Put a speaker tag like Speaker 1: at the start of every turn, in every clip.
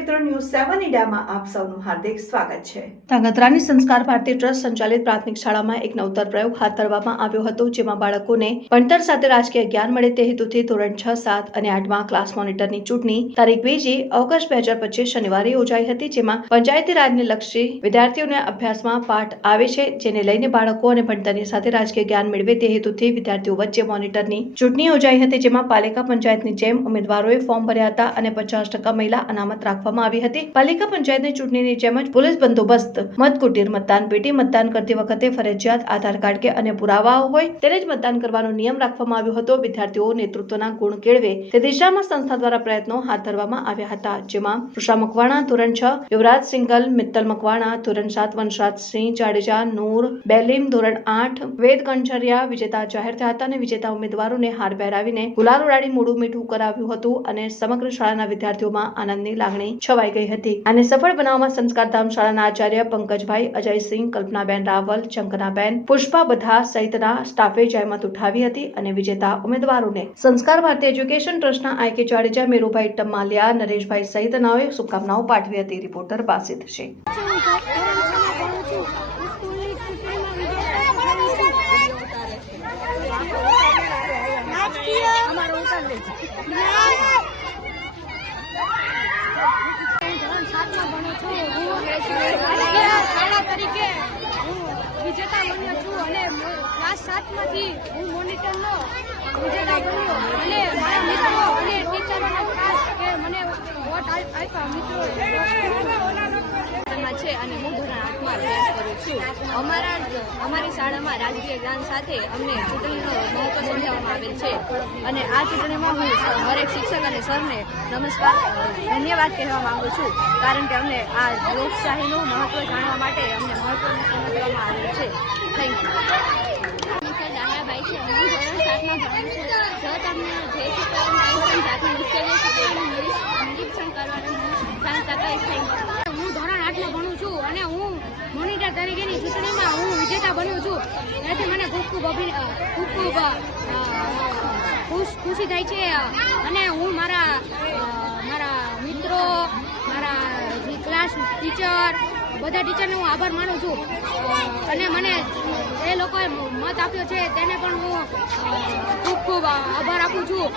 Speaker 1: મીડિયામાં આપ સૌનું હાર્દિક સ્વાગત છે. ધાંગધ્રાની સંસ્કાર ભારતી ટ્રસ્ટ સંચાલિત પ્રાથમિક શાળામાં એક નવતર પ્રયોગ હાથ ધરવામાં આવ્યો હતો, જેમાં બાળકોને ભણતર સાથે રાજકીય જ્ઞાન મળે તે હેતુથી ધોરણ છ, સાત અને આઠમાં ક્લાસ મોનિટરની ચૂંટણી તારીખ બીજી ઓગસ્ટ બે હજાર પચીસ શનિવારે યોજાઈ હતી, જેમાં પંચાયતી રાજને લક્ષી વિદ્યાર્થીઓને અભ્યાસમાં પાઠ આવે છે, જેને લઈને બાળકો અને ભણતરની સાથે રાજકીય જ્ઞાન મેળવે તે હેતુથી વિદ્યાર્થીઓ વચ્ચે મોનિટરની ચૂંટણી યોજાઈ હતી, જેમાં પાલિકા પંચાયતની જેમ ઉમેદવારોએ ફોર્મ ભર્યા હતા અને પચાસ ટકા મહિલા અનામત રાખવામાં આવી હતી. પાલિકા પંચાયતની ચૂંટણીની જેમ જ પોલીસ બંદોબસ્ત મતકુટીર મતદાન પેટી મતદાન કરતી વખતે ફરજિયાત આધાર કાર્ડ કે અન્ય પુરાવાઓ હોય તેને જ મતદાન કરવાનો નિયમ રાખવામાં આવ્યો હતો. વિદ્યાર્થીઓ નેતૃત્વના ગુણ કેળવે તે દિશામાં સંસ્થા દ્વારા પ્રયત્નો હાથ ધરવામાં આવ્યા હતા, જેમાં કૃષા મકવાણા, ધોરણ છ, યુવરાજ સિંગલ મિત્તલ મકવાણા, ધોરણ સાત વનરાજસિંહ જાડેજા, નૂર, બેલીમ, ધોરણ આઠ, વેદ કંચરિયા વિજેતા જાહેર થયા હતા અને વિજેતા ઉમેદવારોને હાર પહેરાવીને ગુલાલ ઉડાડી મોડું મીઠું કરાવ્યું હતું અને સમગ્ર શાળાના વિદ્યાર્થીઓમાં આનંદની લાગણી છવાઈ ગઈ હતી. આને સફળ બનાવવામાં સંસ્કારધામ શાળાના આચાર્ય પંકજભાઈ અજયસિંહ, કલ્પનાબેન રાવલ ચંકનાબેન પુષ્પા બધા સહિતના સ્ટાફે જહેમત ઉઠાવી હતી અને વિજેતા ઉમેદવારોને સંસ્કાર ભારતી એજ્યુકેશન ટ્રસ્ટના આઈ કે જાડેજા, મેરુભાઈ ટમાલિયા નરેશભાઈ સહિતનાઓએ શુભકામનાઓ પાઠવી હતી. રિપોર્ટર બાસિત છે.
Speaker 2: શાળા તરીકે હું વિજેતા બન્યો છું અને ક્લાસ સાતમાંથી હું મોનિટરનો અને મારા મિત્રો અને ટીચરોને કે મને વોટ આપ- આપ્યા મિત્રો
Speaker 3: છે. અને હું ધોરણ આઠમાં અમારા અમારી શાળામાં રાજકીય જ્ઞાન સાથે અમને ચૂંટણીનો મહત્વ સમજાવવામાં આવેલ છે. અને આ ચૂંટણીમાં હું દરેક શિક્ષક અને સરને નમસ્કાર, ધન્યવાદ કહેવા માંગુ છું. કારણ કે અમને આ લોકશાહીનું મહત્વ જાણવા માટે અમને મહત્વનું સમજવામાં આવેલ છે. થેન્ક યુ
Speaker 2: દાયાભાઈ છે હું ધોરણ સાતમાં ભણું છું જો તમને જે ક્ષેત્રમાં કંઈ પણ જાતની મુશ્કેલી છે તો એનું નિરીક્ષ- નિરીક્ષણ કરવાનું હું જાણતા કહીશ થેન્ક યુ હું ધોરણ આઠમાં ભણું છું અને હું મોનિટર તરીકેની ચૂંટણીમાં હું વિજેતા બન્યો છું. એનાથી મને ખૂબ ખૂબ ખૂબ ખૂબ ખુશ, ખુશી થાય છે. અને હું મારા મારા મિત્રો, મારા ક્લાસ ટીચર બધા ટીચરને હું આભાર માનું છું. અને મને એ લોકોએ મત આપ્યો છે, તેને પણ હું ખૂબ ખૂબ આભાર આપું છું.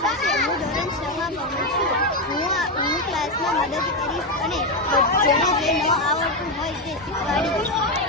Speaker 4: છે હું ધોરણ છમાં ભણું છું. હું હું ક્લાસમાં મદદ કરીશ અને જેને જે ન આવડતું હોય તે શીખવાડીશ